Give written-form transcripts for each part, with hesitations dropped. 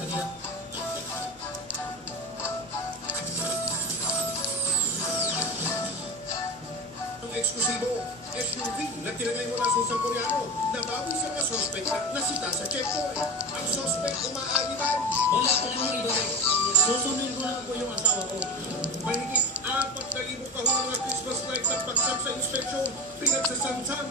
kanina. Ang eksklusibo, SUV na tinagay mula sa isang Koreano na bawi sa mga sospek na nasita sa checkpoint. Ang sospek umaagitan. Wala ka lang iba. Susundin ko lang po yung asawa ko. Mahigit 4,000 kahon mga Christmas lights at pagsam sa inspeksyon, pinagsasamsam.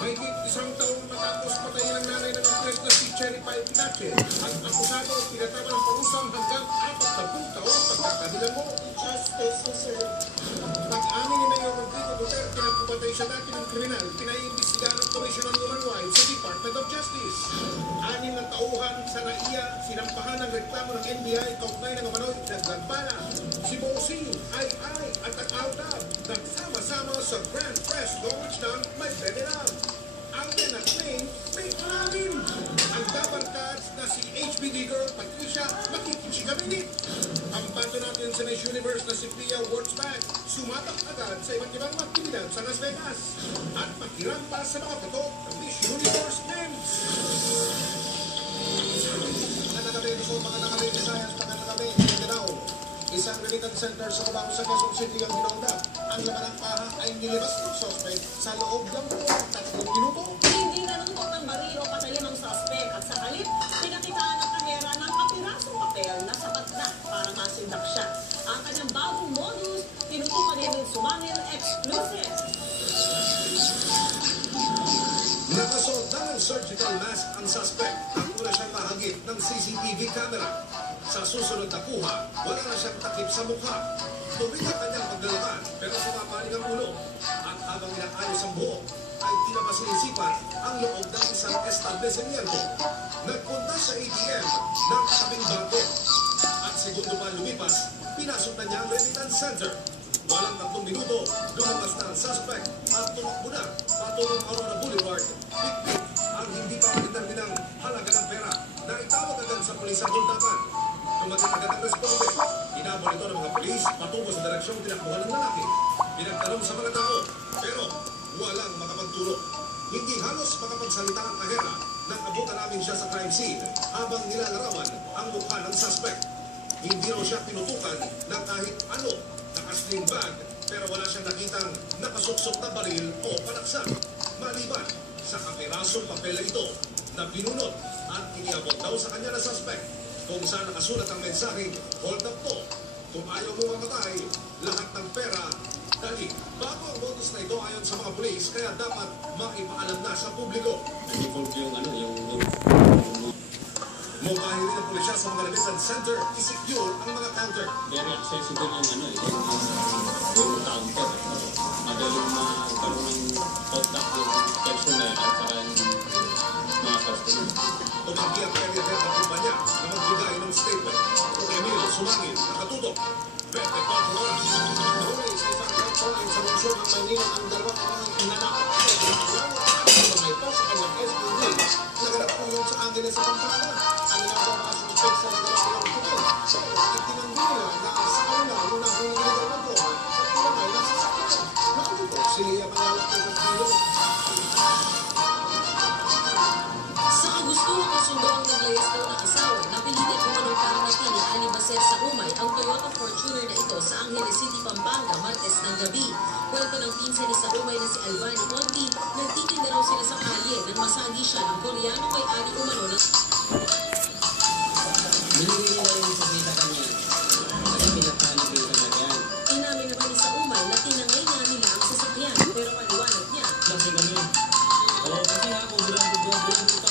Mahigit 1 taon matapos patayin ang nanay ng actress na si Cherry Pie Pinache. Ang akusado, pinatama ng parusang hanggang 40 taon pagkakabilan mo. Justice deserved. Pag-amin ni Mayor Rodrigo Duterte na pumatay siya dati ng kriminal, pinaiimbestigahan ng Commission on Human Rights sa Department of Justice. 6 na tauhan sa NAIA, sinampahan ng reklamo ng NBI kaugnay ng umano'y naglagbana. Si Bossing, Ay at ang Aldab nagsama-sama sa Grand Press Launch ng May Federal. Alden at Maine, may amin. Ang dabarkads na si HBD girl Patricia makikichigaminit. Ang bato natin sa Miss Universe na si Pia Wurtzbach sumatak agad sa iba't ibang aktibidad sa Las Vegas at maghiram para sa mga patok ng Miss Universe names. Magandang gabi, Luzon, magandang gabi, Visayas, magandang gabi, Mindanao. Isang remittance center sa Cubao sa Quezon City ang ginawda. Ang laman ng paha ay nilabas ng suspect sa loob lang po 3 minuto. Hindi nanuntok ng baril o patalim ang suspect at sa halip, pinakitaan ng kamera ng kapirasong papel na sapat na para masindak siya. Ang kanyang bagong modus, tinutukan niya ng sumangil exclusive. Nakasuot na ng surgical mask ang suspect ang una siyang mahagip ng CCTV camera. Sa susunod na kuha, wala na siyang takip sa mukha. Tuwid ang kanyang paglalakad pero sumapanig ang ulo. At habang inaayos ang buhok, ay di na masinisipan ang loob ng isang establishmento. Nagpunta sa ATM ng katabing bangko. At segundo pa lumipas, pinasok na niya ang remittance center. Walang 3 minuto, lumabas na ang suspect at tumakbo na patungong Aurora Boulevard. Bit-bit ang hindi pa palitan halaga ng pera na itawag agad sa pulis ang huldapan. Dumating agad ang responde. Inabot ito ng mga pulis patungo sa direksyong tinakbuhan ng lalaki. Pinagtanong sa mga tao, pero walang makapagturo. Hindi halos makapagsalita ang kahera nang abutan namin siya sa crime scene habang nilalarawan ang mukha ng suspect. Hindi raw siya pinutukan ng kahit ano. Naka-sling bag, pero wala siyang nakitang nakasuksok na baril o palaksak. Maliban sa kapirasong papel na ito na binunot at iniabot daw sa kanya na suspect kung saan nakasulat ang mensaheng hold up to. Kung ayaw mo mamatay, lahat ng pera, dali. Bago ang modus na ito ayon sa mga pulis, kaya dapat maipaalam na sa publiko. Default yung Mobile rin ang pulisya sa mga remittance center, isecure ang mga counter. very accessible yung counter. Madaling magkaroon ng contact yung personnel at saka yung mga customer. Tumanggi ang carrier ng kumpanya na magbigay ng statement. Emil Sumangil, nakatutok. 24 horas. Huli sa isang checkpoint sa lungsod ng Maynila ang dalawang mga inanakot. May pa sa kanyang SUV. Naganap po yun sa Angeles sa Pampanga. Ang ginagawa mga suspect sa nagawang pinagpupin. Itinanggi nila na sa kanila nung nahuli nila ng drone at pinamay ng sasakyan. Nakalipo si Lea Manalak ng Castillo. Sa kagustuhan kasundo ang naglayas daw ng asawa na pilitin umanong karanatin ni Ali Baser sa Umay ang Toyota Fortuner na ito sa Angeles City, Pampanga, Martes ng gabi. Kwento ng pinsan ni sa Umay na si Albani Conti, nagtitinda raw sila sa kalye nang masagi siya ng Koreano may-ari umano ng Binili nila yung sakita kanya. Kasi pinapanig yung sasakyan. Inamin naman ni sa Umay na tinangay nga nila ang sasakyan pero paliwanag niya. Kasi kami. Oo, kasi nga ako, bulan ko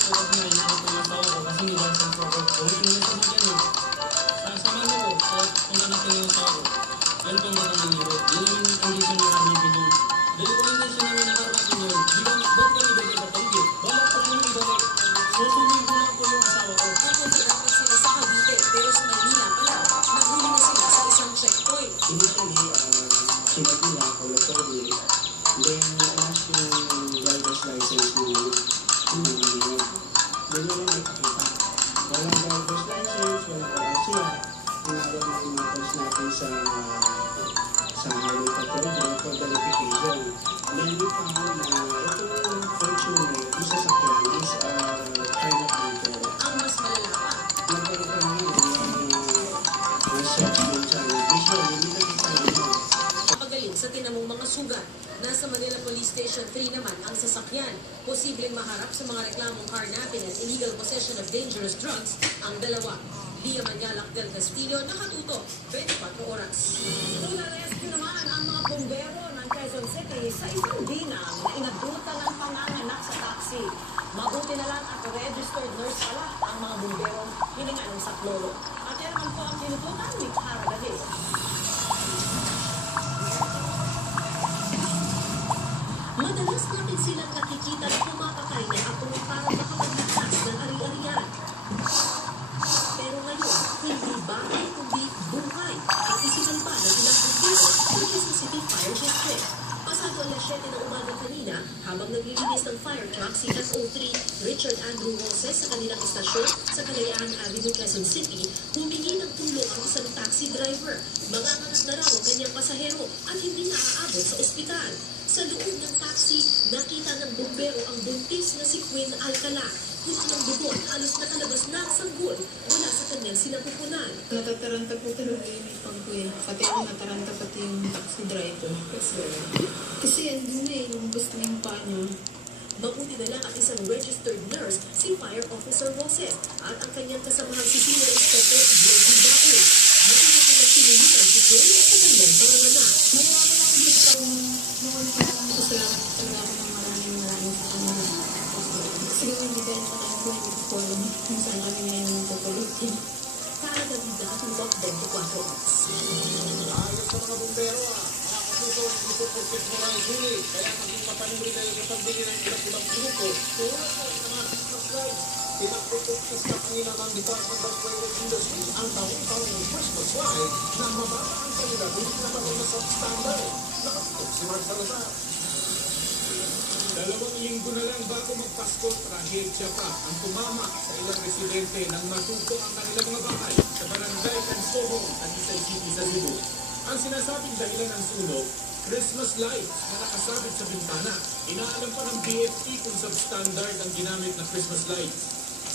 kasi nga inakot ko yung asawa ko kasi nila sa soko. Ulit mo yung sasakyan eh. Sasama ko, punta natin yung asawa ko. Yan pang matang nyo. Yun yung condition na kami pinong. Dahil kung condition namin nakarating yun, di ba, ba't kami bigay sa tanggi? Wala pa kami ibalik. Susunod ko lang po Nasa Manila Police Station 3 naman ang sasakyan. Posibleng maharap sa mga reklamong carnapping at illegal possession of dangerous drugs ang dalawa. Via Manalac del Castillo, nakatuto 24 oras. Rescue naman ang mga bumbero ng Quezon City sa isang ginang na inabutan ng panganganak sa taxi. Mabuti na lang at registered nurse pala ang mga bumbero hiningan ng saklolo. At yan naman po ang tinutukan ni Cara David. Madalas natin silang nakikita na kumapakay na apong para makapagligtas ng ari-arian. Pero ngayon, hindi bagay kundi buhay at isinalba ng ilang bumbero sa Quezon City Fire District. Pasado alas 7 ng umaga kanina, habang naglilinis ng fire truck si FO3 Richard Andrew Roses sa kanilang istasyon sa Kalayaan Avenue, Quezon City, humingi ng tulong ang isang taxi driver. Manganganak na raw ang kanyang pasahero at hindi naaabot sa ospital. Sa loob ng taxi, nakita ng bumbero ang buntis na si Queen Alcala. Puno ng dugo at halos nakalabas na ang sanggol mula sa kanyang sinapupunan. Natataranta po talaga yung ipang ko eh. Pati ako nataranta pati yung taxi driver. Kasi andun na eh, lumabas na yung paa niya. Mabuti na lang at isang registered nurse si Fire Officer Roses at ang kanyang kasamahang si Senior Inspector Diego Dao. Mabuti na lang sinulitan si Queen sa kanyang panganganak. Mayroon ako gusto salamat talaga ako ng maraming sa kanila. Kasi hindi dahil sa kanila ko hindi ko alam kung saan kami ngayon nagpapulutin. Para David nakatulog 24 oras. Ayos sa mga bumbero mga kasuso, gusto po mo ng huli, kaya maging mapanuri kayo sa pagbili ng ilang ibang grupo. Tulad po sa mga Christmas lights, pinagpupuntis na kanina ng Department of Private Industry ang taong-taong Christmas light na mababa ang kanila kung hindi naman na substandard. Nakatutok si Mark Salazar. 2 linggo na lang bago magpasko, trahedya pa ang tumama sa ilang residente nang matuto ang kanilang mga bahay sa barangay Cansoho at Isay City sa Cebu. Ang sinasabing dahilan ng sunog, Christmas lights na nakasabit sa bintana. Inaalam pa ng BFP kung substandard ang ginamit na Christmas lights.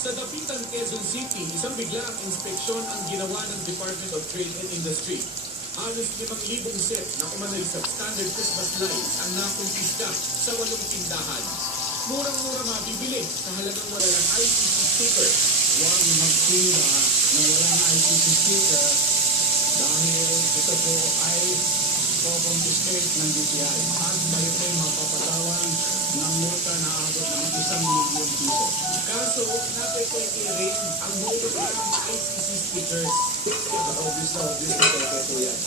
Sa Dapitan, Quezon City, isang biglaang inspeksyon ang ginawa ng Department of Trade and Industry. Halos 5,000 set na umano'y substandard Christmas lights ang nakumpiska sa 8 tindahan. Murang-mura mabibili sa halagang wala ng ICC sticker. Huwag magtinda na walang ICC sticker dahil ito po ay co-confiscate ng DTI at kayo po ay mapapatawan ng multa na abot ng 1 milyon piso. Kaso, napepeke rin ang hologram ICC stickers. Obvious na peke po yan.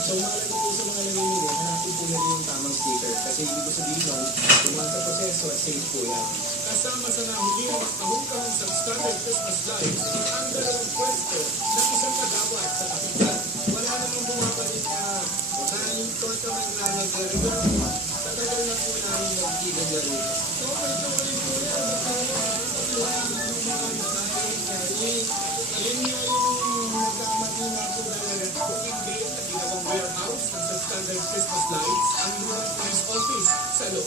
So mahalaga po sa mga namimili, hanapin po yan yung tamang sticker kasi hindi ko sabihin nun, tumal sa proseso at safe po yan. Kasama sa nahulihang at nahungkahang substandard Christmas lights ang 2 pwesto ng isang kagawad sa kapital. Wala namang bumabalik na dahil ito ang nag-reserve. Sa tagal na po namin nag-i-reserve. So, ito rin po yan. Wala namang bumabalik na yun nga yung nagkamati na po talaga. Kung hindi, at ginawang warehouse ng substandard Christmas lights ang lumang police office sa loob.